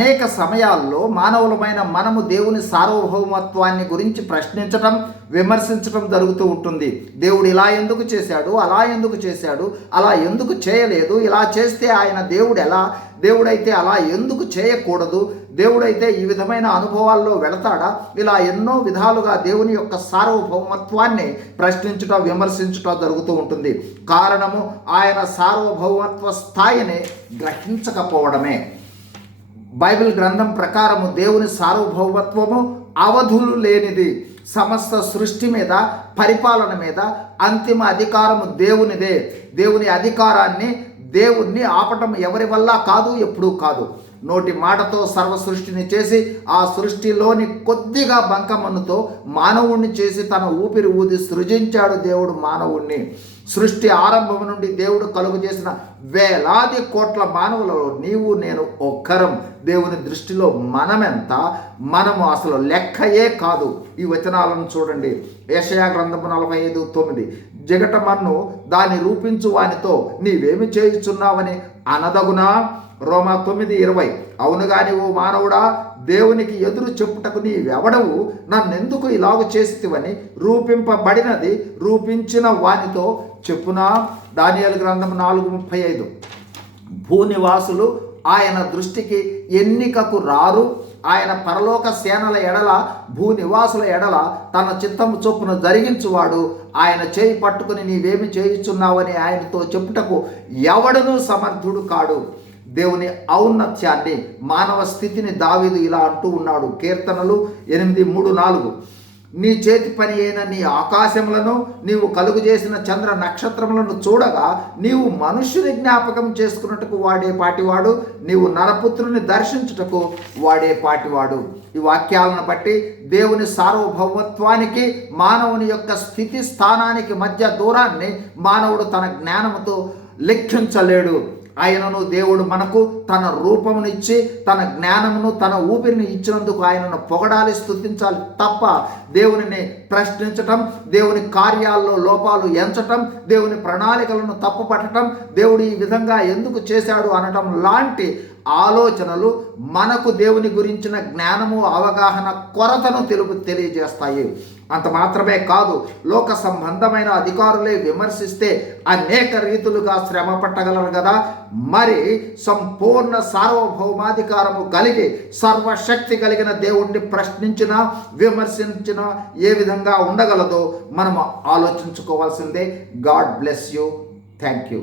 అనేక సమయాల్లో మానవులమైన మనము దేవుని సార్వభౌమత్వాన్ని గురించి ప్రశ్నించటం విమర్శించటం జరుగుతూ ఉంటుంది. దేవుడు ఇలా ఎందుకు చేశాడు? అలా ఎందుకు చేశాడు? అలా ఎందుకు చేయలేదు? ఇలా చేస్తే ఆయన దేవుడు ఎలా? దేవుడైతే అలా ఎందుకు చేయకూడదు? దేవుడైతే ఈ విధమైన అనుభవాల్లో వెళతాడా? ఇలా ఎన్నో విధాలుగా దేవుని యొక్క సార్వభౌమత్వాన్ని ప్రశ్నించుట విమర్శించుట జరుగుతూ ఉంటుంది. కారణము ఆయన సార్వభౌమత్వ స్థాయిని గ్రహించకపోవడమే. బైబిల్ గ్రంథం ప్రకారము దేవుని సార్వభౌమత్వము అవధులు లేనిది సమస్త సృష్టి మీద పరిపాలన మీద అంతిమ అధికారము దేవునిదే. దేవుని అధికారాన్ని దేవుణ్ణి ఆపటం ఎవరి వల్ల కాదు ఎప్పుడూ కాదు. నోటి మాటతో సర్వ సృష్టిని చేసి ఆ సృష్టిలోని కొద్దిగా బంకమన్నుతో మానవుణ్ణి చేసి తన ఊపిరి ఊది సృజించాడు దేవుడు మానవుణ్ణి. సృష్టి ఆరంభం నుండి దేవుడు కలుగు చేసిన వేలాది కోట్ల మానవులలో నీవు నేను ఒక్కరం. దేవుని దృష్టిలో మనమెంత? మనము అసలు లెక్కయే కాదు. ఈ వచనాలను చూడండి. యషయా గ్రంథము నలభై ఐదు తొమ్మిది. జగటమన్ను దాన్ని రూపించు వానితో నీవేమి చేయుచున్నావని అనదగునా? రోమా తొమ్మిది ఇరవై. అవును నీవు ఓ మానవుడా? దేవునికి ఎదురు చెప్పుటకు నీవెవడవు? నన్నెందుకు ఇలాగ చేస్తువని? రూపింపబడినది రూపించిన వానితో చెప్పున? దానియలు గ్రంథం నాలుగు ముప్పై ఐదు. భూనివాసులు ఆయన దృష్టికి ఎన్నికకు రారు. ఆయన పరలోక సేనల ఎడల భూనివాసుల ఎడల తన చిత్తము చొప్పున జరిగించువాడు. ఆయన చేయి పట్టుకుని నీవేమి చేయుచున్నావని ఆయనతో చెప్పుటకు ఎవడనూ సమర్థుడు కాడు. దేవుని ఔన్నత్యాన్ని మానవ స్థితిని దావీదు ఇలా అంటూ ఉన్నాడు. కీర్తనలు ఎనిమిది మూడు నాలుగు. నీ చేతి పని అయిన నీ ఆకాశములను నీవు కలుగు చేసిన చంద్ర నక్షత్రములను చూడగా నీవు మనుష్యుని జ్ఞాపకం చేసుకున్నట్టుకు వాడే పాటివాడు నీవు నరపుత్రుని దర్శించుటకు వాడే పాటివాడు. ఈ వాక్యాలను బట్టి దేవుని సార్వభౌమత్వానికి మానవుని యొక్క స్థితి స్థానానికి మధ్య దూరాన్ని మానవుడు తన జ్ఞానముతో లెక్కించలేడు. ఆయనను దేవుడు మనకు తన రూపమునిచ్చి తన జ్ఞానమును తన ఊపిరిని ఇచ్చినందుకు ఆయనను పొగడాలి స్థుతించాలి తప్ప దేవునిని ప్రశ్నించటం దేవుని కార్యాల్లో లోపాలు ఎంచటం దేవుని ప్రణాళికలను తప్పుపట్టడం దేవుడు ఈ విధంగా ఎందుకు చేశాడు అనటం లాంటి ఆలోచనలు మనకు దేవుని గురించిన జ్ఞానము అవగాహన కొరతను తెలుపు తెలియజేస్తాయి. అంత మాత్రమే కాదు లోక సంబంధమైన అధికారులే విమర్శిస్తే అనేక రీతులుగా శ్రమ పట్టగలరు కదా. మరి సంపూర్ణ సార్వభౌమాధికారము కలిగి సర్వశక్తి కలిగిన దేవుణ్ణి ప్రశ్నించిన విమర్శించిన ఏ విధంగా ఉండగలదో మనం ఆలోచించుకోవాల్సిందే. God bless you. Thank you.